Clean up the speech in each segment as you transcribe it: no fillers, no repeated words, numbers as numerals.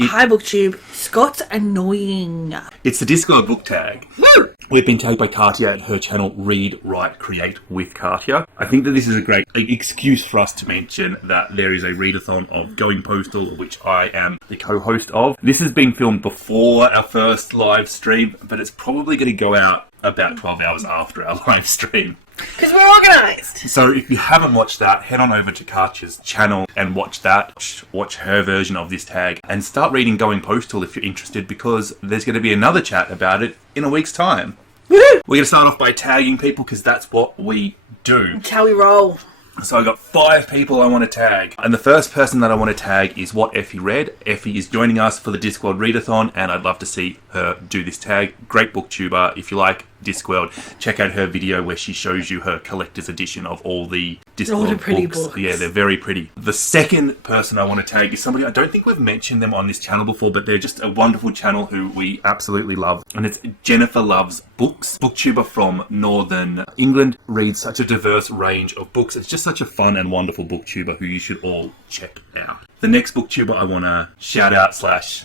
Hi, booktube. Scott's annoying. It's the Discworld book tag. Woo! We've been tagged by Katja at her channel Read, Write, Create with Katja. I think that this is a great excuse for us to mention that there is a readathon of Going Postal, which I am the co-host of. This has been filmed before our first live stream, but it's probably going to go out about 12 hours after our live stream. Because we're organised. So if you haven't watched that, head on over to Katja's channel and watch that. Watch her version of this tag and start reading Going Postal if you're interested, because there's going to be another chat about it in a week's time. Woo! We're going to start off by tagging people because that's what we do. That's how we roll. So I've got 5 people I want to tag. And the first person that I want to tag is What Effie Read. Effie is joining us for the Discworld Readathon, and I'd love to see her do this tag. Great booktuber. If you like Discworld, check out her video where she shows you her collector's edition of all the Discworld pretty books. Yeah, they're very pretty. The second person I want to tag is somebody, I don't think we've mentioned them on this channel before, but they're just a wonderful channel who we absolutely love. And it's Jennifer Loves Books. Booktuber from Northern England, reads such a diverse range of books. It's just such a fun and wonderful booktuber who you should all check out. The next booktuber I want to shout out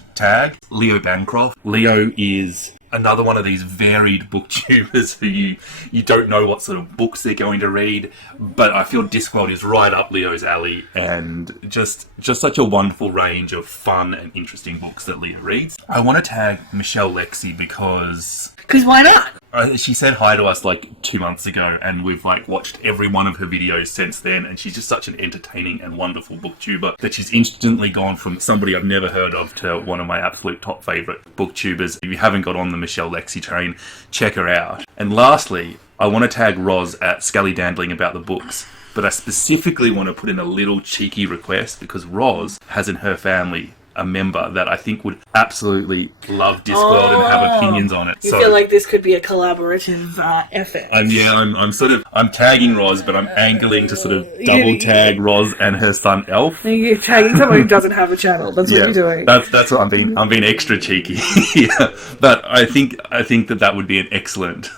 / tag, Leo Bancroft. Leo is another one of these varied booktubers who you don't know what sort of books they're going to read, but I feel Discworld is right up Leo's alley, and just such a wonderful range of fun and interesting books that Leo reads. I want to tag Michelle Lexi because why not? She said hi to us like 2 months ago, and we've watched every one of her videos since then, and she's just such an entertaining and wonderful booktuber that she's instantly gone from somebody I've never heard of to one of my absolute top favourite booktubers. If you haven't got on the Michelle Lexi train, check her out. And lastly, I want to tag Roz at Scully Dandling about the books, but I specifically want to put in a little cheeky request because Roz has in her family a member that I think would absolutely love Discworld and have opinions on it. You feel like this could be a collaborative effort. I'm tagging Roz, but I'm angling to sort of double tag Roz and her son Elf. You're tagging someone who doesn't have a channel. That's what you're doing. That's what I'm being extra cheeky. Yeah. But I think that would be an excellent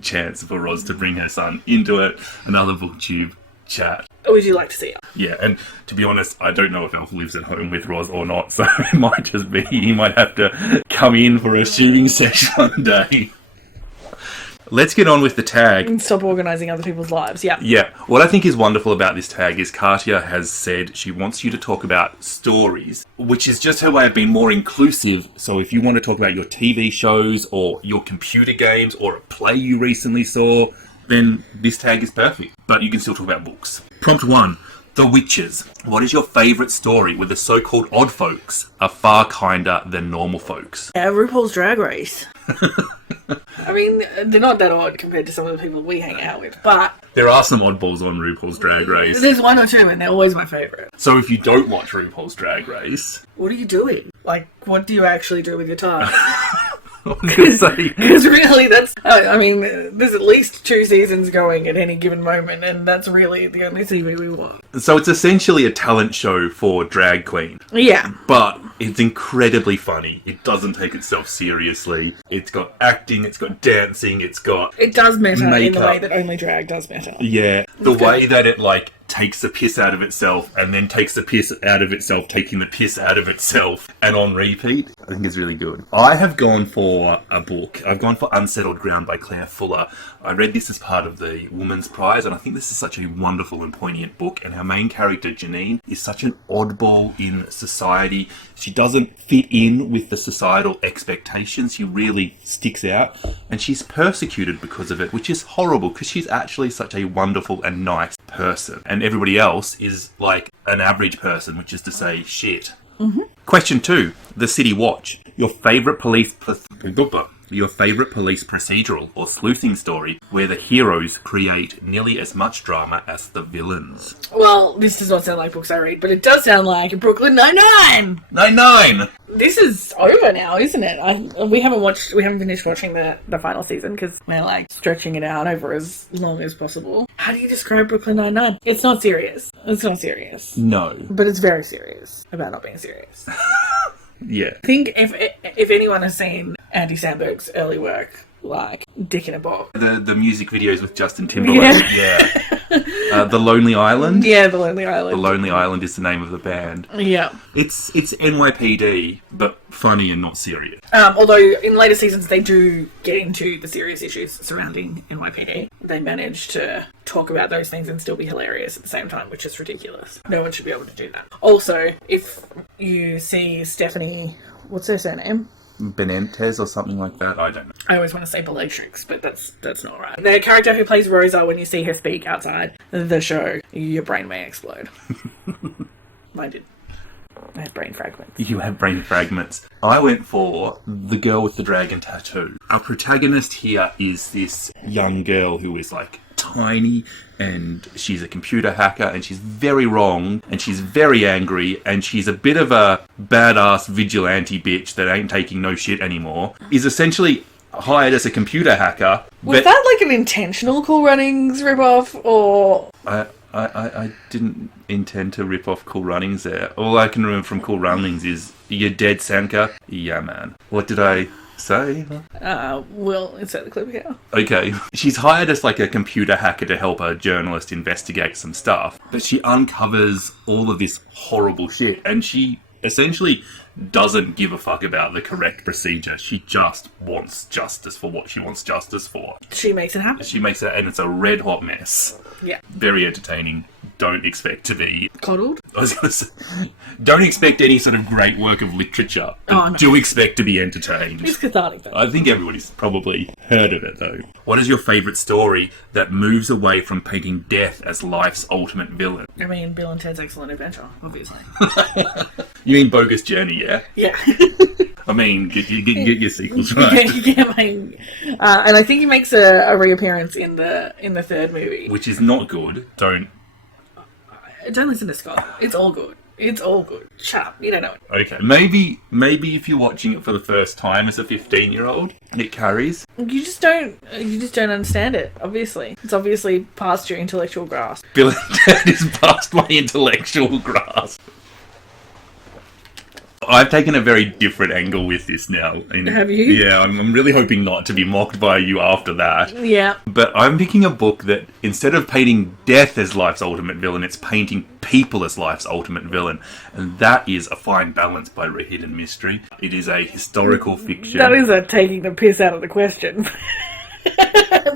chance for Roz to bring her son into another booktube chat. Or would you like to see it? Yeah, and to be honest, I don't know if Elf lives at home with Roz or not, so it might just be he might have to come in for a shooting session one day. Let's get on with the tag. And stop organising other people's lives, yeah. Yeah. What I think is wonderful about this tag is Katja has said she wants you to talk about stories, which is just her way of being more inclusive. So if you want to talk about your TV shows or your computer games or a play you recently saw, then this tag is perfect. But you can still talk about books. Prompt 1. The Witches. What is your favourite story where the so-called odd folks are far kinder than normal folks? Yeah, RuPaul's Drag Race. I mean, they're not that odd compared to some of the people we hang out with, but there are some oddballs on RuPaul's Drag Race. There's 1 or 2 and they're always my favourite. So if you don't watch RuPaul's Drag Race, what are you doing? What do you actually do with your time? Because really, there's at least 2 seasons going at any given moment, and that's really the only TV we want. So it's essentially a talent show for drag queen. Yeah. But it's incredibly funny. It doesn't take itself seriously. It's got acting, it's got dancing, it does matter makeup. In the way that only drag does matter. Yeah. The way that it takes the piss out of itself and then takes the piss out of itself, taking the piss out of itself, and on repeat, I think is really good. I have gone for a book. I've gone for Unsettled Ground by Claire Fuller. I read this as part of the Woman's Prize, and I think this is such a wonderful and poignant book, and our main character, Janine, is such an oddball in society. She doesn't fit in with the societal expectations. She really sticks out, and she's persecuted because of it, which is horrible, because she's actually such a wonderful and nice person, and everybody else is like an average person, which is to say shit. Mm-hmm. Question 2. The City Watch. Your favourite police procedural or sleuthing story where the heroes create nearly as much drama as the villains. Well, this does not sound like books I read, but it does sound like Brooklyn Nine-Nine! Nine-Nine! This is over now, isn't it? We haven't finished watching the final season because we're stretching it out over as long as possible. How do you describe Brooklyn Nine-Nine? It's not serious. It's not serious. No. But it's very serious about not being serious. Yeah. I think if anyone has seen Andy Samberg's early work, Dick in a Box. The music videos with Justin Timberlake. Yeah. The Lonely Island? Yeah, The Lonely Island. The Lonely Island is the name of the band. Yeah. It's NYPD, but funny and not serious. Although in later seasons they do get into the serious issues surrounding NYPD. They manage to talk about those things and still be hilarious at the same time, which is ridiculous. No one should be able to do that. Also, if you see Stephanie, what's her surname? Benentez or something like that? I don't know. I always want to say Bellatrix, but that's not right. The character who plays Rosa, when you see her speak outside the show, your brain may explode. Mine did. I have brain fragments. You have brain fragments. I went for the girl with the dragon tattoo. Our protagonist here is this young girl who is like tiny, and she's a computer hacker, and she's very wrong, and she's very angry, and she's a bit of a badass vigilante bitch that ain't taking no shit anymore. Is essentially hired as a computer hacker. Was that like an intentional Cool Runnings ripoff, or... I didn't intend to rip off Cool Runnings there. All I can remember from Cool Runnings is, "You dead, Sanka?" Yeah, man. What did I say? We'll insert the clip here. Okay. She's hired as like a computer hacker to help a journalist investigate some stuff, but she uncovers all of this horrible shit, and she essentially doesn't give a fuck about the correct procedure. She just wants justice for what she wants justice for. She makes it happen. She makes it, and it's a red hot mess. Yeah. Very entertaining. Don't expect to be... Coddled? I was going to say... Don't expect any sort of great work of literature. Oh, no. Do expect to be entertained. It's cathartic, though. I think everybody's probably heard of it, though. What is your favourite story that moves away from painting death as life's ultimate villain? I mean, Bill and Ted's Excellent Adventure, obviously. You mean Bogus Journey, yeah? Yeah. I mean, get your sequels right. Yeah, and I think he makes a reappearance in the third movie. Which is not good. Don't listen to Scott. It's all good. It's all good. Shut up. You don't know it. Okay. Maybe if you're watching it for the first time as a 15-year-old, it carries. You just don't understand it, obviously. It's obviously past your intellectual grasp. Bill and Ted is past my intellectual grasp. I've taken a very different angle with this now. Have you? Yeah, I'm really hoping not to be mocked by you after that. Yeah. But I'm picking a book that, instead of painting death as life's ultimate villain, it's painting people as life's ultimate villain. And that is A Fine Balance by Hidden Mystery. It is a historical fiction. That is taking the piss out of the question.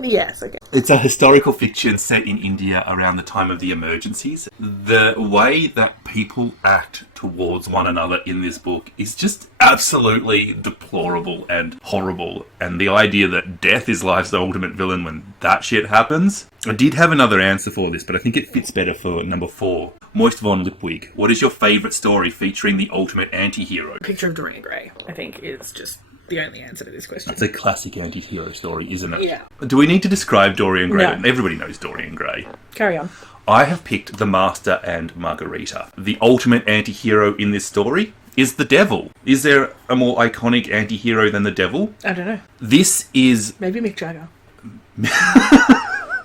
Yes, okay. It's a historical fiction set in India around the time of the emergencies. The way that people act towards one another in this book is just absolutely deplorable and horrible. And the idea that death is life's ultimate villain when that shit happens. I did have another answer for this, but I think it fits better for number 4. Moist von Lipwig. What is your favourite story featuring the ultimate anti-hero? Picture of Dorian Gray, I think, is just the only answer to this question. It's a classic anti-hero story, isn't it? Yeah. Do we need to describe Dorian Gray? No. Everybody knows Dorian Gray. Carry on. I have picked the Master and Margarita. The ultimate anti-hero in this story is the devil. Is there a more iconic anti-hero than the devil? I don't know. This is... Maybe Mick Jagger.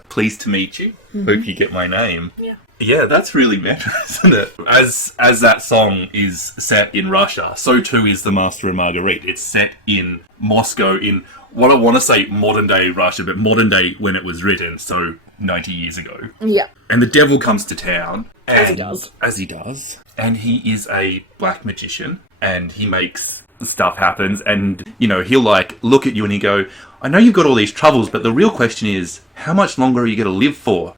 Pleased to meet you. Mm-hmm. Hope you get my name. Yeah. Yeah, that's really meta, isn't it? As that song is set in Russia, so too is The Master and Marguerite. It's set in Moscow, in what I want to say modern-day Russia, but modern-day when it was written, so 90 years ago. Yeah. And the devil comes to town. As he does. As he does. And he is a black magician, and he makes stuff happens, and, you know, he'll, like, look at you and he'll go, I know you've got all these troubles, but the real question is, how much longer are you going to live for?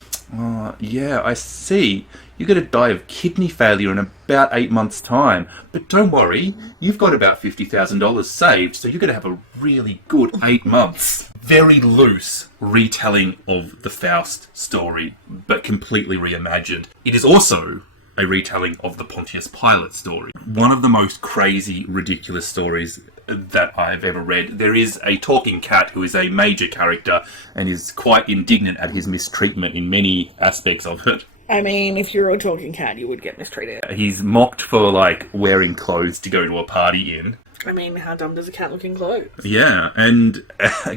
Yeah, I see. You're going to die of kidney failure in about 8 months' time. But don't worry, you've got about $50,000 saved, so you're going to have a really good 8 months. Very loose retelling of the Faust story, but completely reimagined. It is also a retelling of the Pontius Pilate story. One of the most crazy, ridiculous stories that I've ever read. There is a talking cat who is a major character and is quite indignant at his mistreatment in many aspects of it. I mean, if you're a talking cat, you would get mistreated. He's mocked for, like, wearing clothes to go to a party in. I mean, how dumb does a cat look in clothes? Yeah, and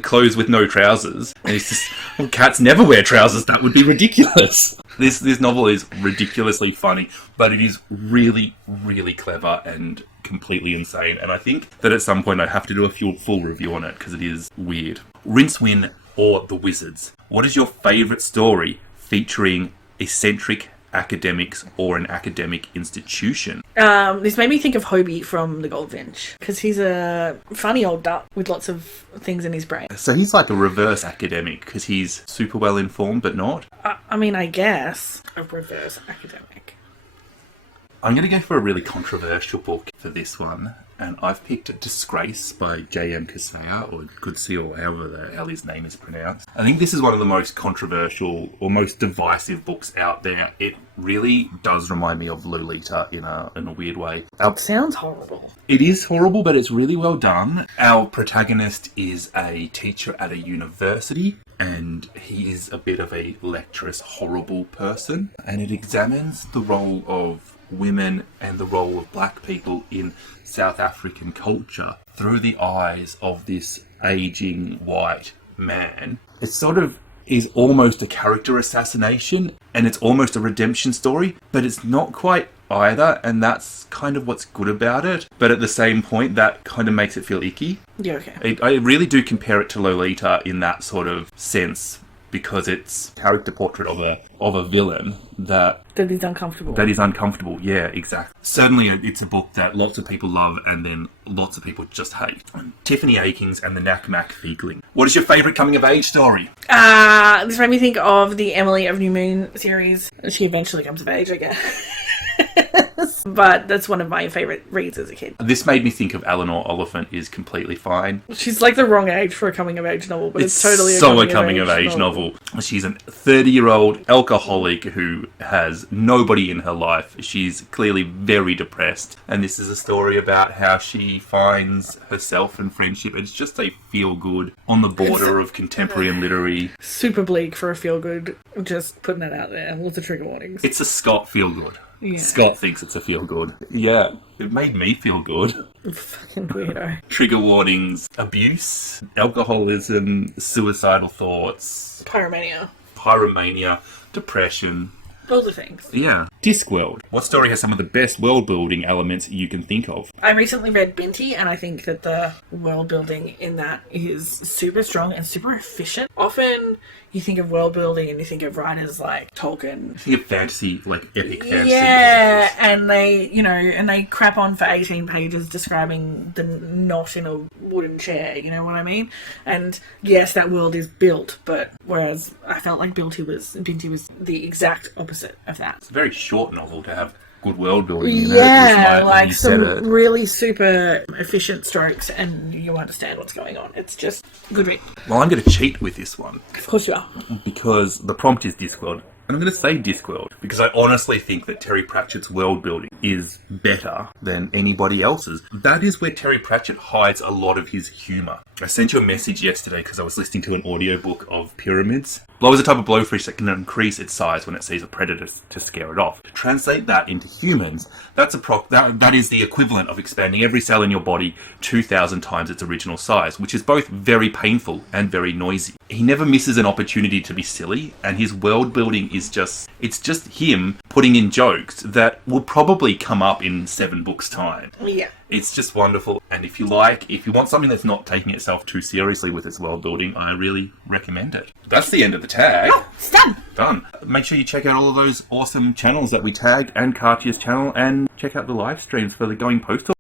clothes with no trousers. And it's just, well, cats never wear trousers. That would be ridiculous. This novel is ridiculously funny, but it is really, really clever and completely insane. And I think that at some point I have to do a full review on it because it is weird. RINCEWIND or The Wizards. What is your favourite story featuring eccentric academics or an academic institution. This made me think of Hobie from The Goldfinch, because he's a funny old duck with lots of things in his brain. So he's like a reverse academic because he's super well informed but not. I mean, I guess a reverse academic. I'm going to go for a really controversial book for this one, and I've picked Disgrace by J.M. Kasaya, or Kutsi, or however the hell his name is pronounced. I think this is one of the most controversial or most divisive books out there. It really does remind me of Lolita in a weird way. It sounds horrible. It is horrible, but it's really well done. Our protagonist is a teacher at a university, and he is a bit of a lecherous, horrible person, and it examines the role of women and the role of black people in South African culture through the eyes of this aging white man. It sort of is almost a character assassination, and it's almost a redemption story, but it's not quite either, and that's kind of what's good about it. But at the same point, that kind of makes it feel icky. Yeah, okay. I really do compare it to Lolita in that sort of sense, because it's a character portrait of a villain that is uncomfortable. That is uncomfortable, yeah, exactly. Certainly it's a book that lots of people love and then lots of people just hate. Tiffany Akings and the Knack Mack Feegling. What is your favourite coming-of-age story? This made me think of the Emily of New Moon series. She eventually comes of age, I guess. But that's one of my favourite reads as a kid. This made me think of Eleanor Oliphant is Completely Fine. She's like the wrong age for a coming-of-age novel, but it's totally a coming-of-age novel. She's a 30-year-old alcoholic who has nobody in her life. She's clearly very depressed, and this is a story about how she finds herself and friendship. It's just a feel-good on the border of contemporary and literary. Super bleak for a feel-good. Just putting that out there. Lots of trigger warnings. It's a Scott feel-good. Yeah. Scott thinks it's a feel-good. Yeah, it made me feel good. Fucking weirdo. Trigger warnings: abuse, alcoholism, suicidal thoughts, pyromania, depression. All the things. Yeah. Discworld. What story has some of the best world-building elements you can think of? I recently read Binti, and I think that the world-building in that is super strong and super efficient. Often you think of world-building and you think of writers like Tolkien. I think of fantasy, like epic fantasy. Yeah, and they crap on for 18 pages describing the knot in a wooden chair, you know what I mean? And yes, that world is built, but whereas I felt like Binti was the exact opposite of that. It's a very short novel to have good world building in it. Yeah, like some really super efficient strokes, and you understand what's going on. It's just a good read. Well, I'm going to cheat with this one. Of course you are. Because the prompt is Discworld. And I'm going to say Discworld because I honestly think that Terry Pratchett's world building is better than anybody else's. That is where Terry Pratchett hides a lot of his humour. I sent you a message yesterday because I was listening to an audiobook of Pyramids. Blow is a type of blowfish that can increase its size when it sees a predator to scare it off. To translate that into humans, that is the equivalent of expanding every cell in your body 2,000 times its original size, which is both very painful and very noisy. He never misses an opportunity to be silly, and his world building is just him putting in jokes that will probably come up in 7 books' time. Yeah. It's just wonderful, and if you want something that's not taking itself too seriously with its world building, I really recommend it. That's the end of the tag. Oh, it's done. Done. Make sure you check out all of those awesome channels that we tag, and Katja's channel, and check out the live streams for the Going Postal